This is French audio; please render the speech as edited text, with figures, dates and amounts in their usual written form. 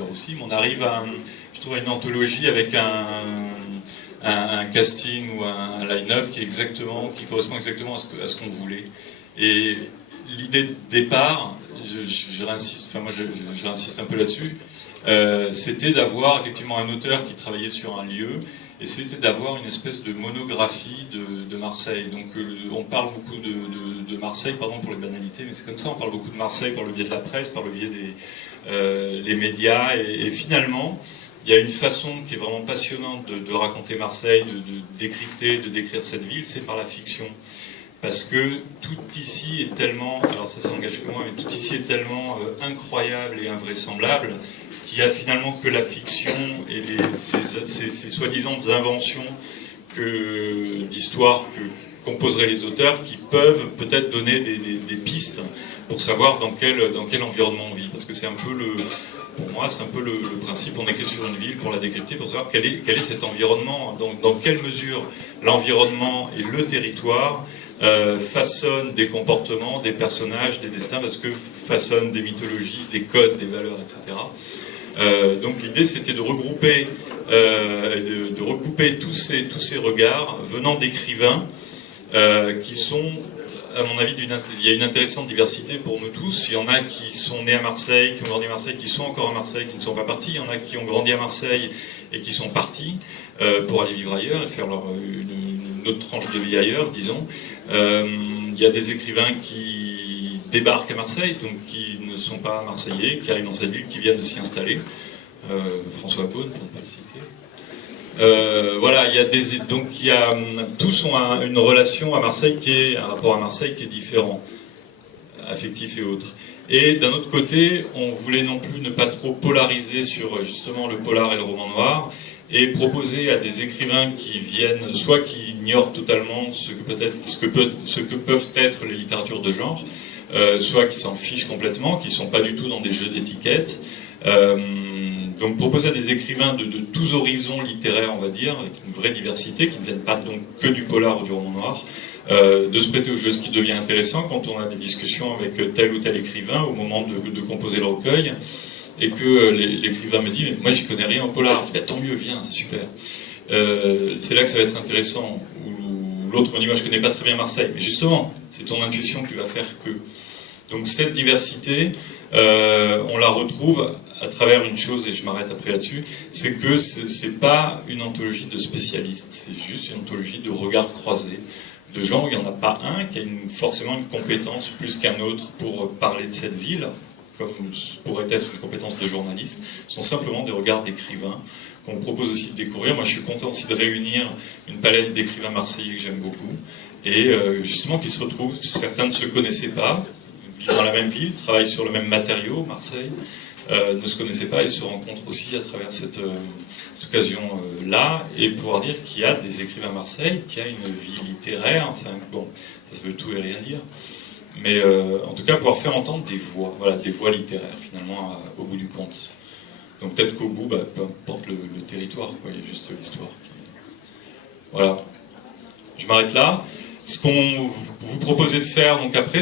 auteurs aussi, mais on arrive à, je trouve, à une anthologie avec un casting ou un line-up qui correspond exactement à ce qu'on voulait. Et l'idée de départ, je réinsiste un peu là-dessus, c'était d'avoir effectivement un auteur qui travaillait sur un lieu, et c'était d'avoir une espèce de monographie de Marseille. Donc on parle beaucoup de Marseille, pardon pour les banalités, mais c'est comme ça, on parle beaucoup de Marseille par le biais de la presse, par le biais des médias, et finalement, il y a une façon qui est vraiment passionnante de raconter Marseille, de décrypter, de décrire cette ville, c'est par la fiction. Parce que tout ici est tellement, alors ça s'engage que moi, mais tout ici est tellement incroyable et invraisemblable qu'il n'y a finalement que la fiction et ces soi-disant inventions d'histoires que composeraient les auteurs qui peuvent peut-être donner des pistes pour savoir dans quel environnement on vit. Parce que c'est un peu pour moi, c'est un peu le principe, on écrit sur une ville pour la décrypter, pour savoir quel est cet environnement, dans quelle mesure l'environnement et le territoire façonnent des comportements, des personnages, des destins, parce que façonnent des mythologies, des codes, des valeurs, etc. Donc l'idée c'était de regrouper, tous ces regards venant d'écrivains qui sont, à mon avis, il y a une intéressante diversité pour nous tous. Il y en a qui sont nés à Marseille, qui ont grandi à Marseille, qui sont encore à Marseille, qui ne sont pas partis. Il y en a qui ont grandi à Marseille et qui sont partis pour aller vivre ailleurs et faire une autre tranche de vie ailleurs, disons. Il y a des écrivains qui débarquent à Marseille, donc qui ne sont pas marseillais, qui arrivent dans cette ville, qui viennent de s'y installer. François Beaune, pour ne pas le citer. Voilà, tous ont une relation à Marseille un rapport à Marseille qui est différent, affectif et autre. Et d'un autre côté, on voulait non plus ne pas trop polariser sur justement le polar et le roman noir, et proposer à des écrivains qui viennent, soit qui ignorent totalement ce que peuvent être les littératures de genre, soit qui s'en fichent complètement, qui ne sont pas du tout dans des jeux d'étiquettes. Donc proposer à des écrivains de tous horizons littéraires, on va dire, avec une vraie diversité, qui ne viennent pas donc que du polar ou du roman noir, de se prêter au jeu, ce qui devient intéressant quand on a des discussions avec tel ou tel écrivain au moment de composer le recueil, et que l'écrivain me dit « mais moi j'y connais rien en polar ». Je dis « tant mieux, viens, c'est super ». C'est là que ça va être intéressant. Ou l'autre me dit « moi je connais pas très bien Marseille ». Mais justement, c'est ton intuition qui va faire que. Donc cette diversité, on la retrouve à travers une chose, et je m'arrête après là-dessus, c'est que c'est pas une anthologie de spécialistes, c'est juste une anthologie de regards croisés, de gens où il n'y en a pas un qui a forcément une compétence plus qu'un autre pour parler de cette ville, comme pourrait être une compétence de journaliste, ce sont simplement des regards d'écrivains qu'on me propose aussi de découvrir. Moi je suis content aussi de réunir une palette d'écrivains marseillais que j'aime beaucoup, et justement qui se retrouvent, certains ne se connaissaient pas, vivent dans la même ville, travaillent sur le même matériau, Marseille, ne se connaissaient pas et se rencontrent aussi à travers cette occasion-là, et pouvoir dire qu'il y a des écrivains à Marseille, qu'il y a une vie littéraire, bon, ça veut tout et rien dire, mais en tout cas pouvoir faire entendre des voix, voilà, des voix littéraires finalement au bout du compte. Donc peut-être qu'au bout, peu importe le territoire, quoi, il y a juste l'histoire. Voilà, je m'arrête là. Ce qu'on vous proposait de faire donc après,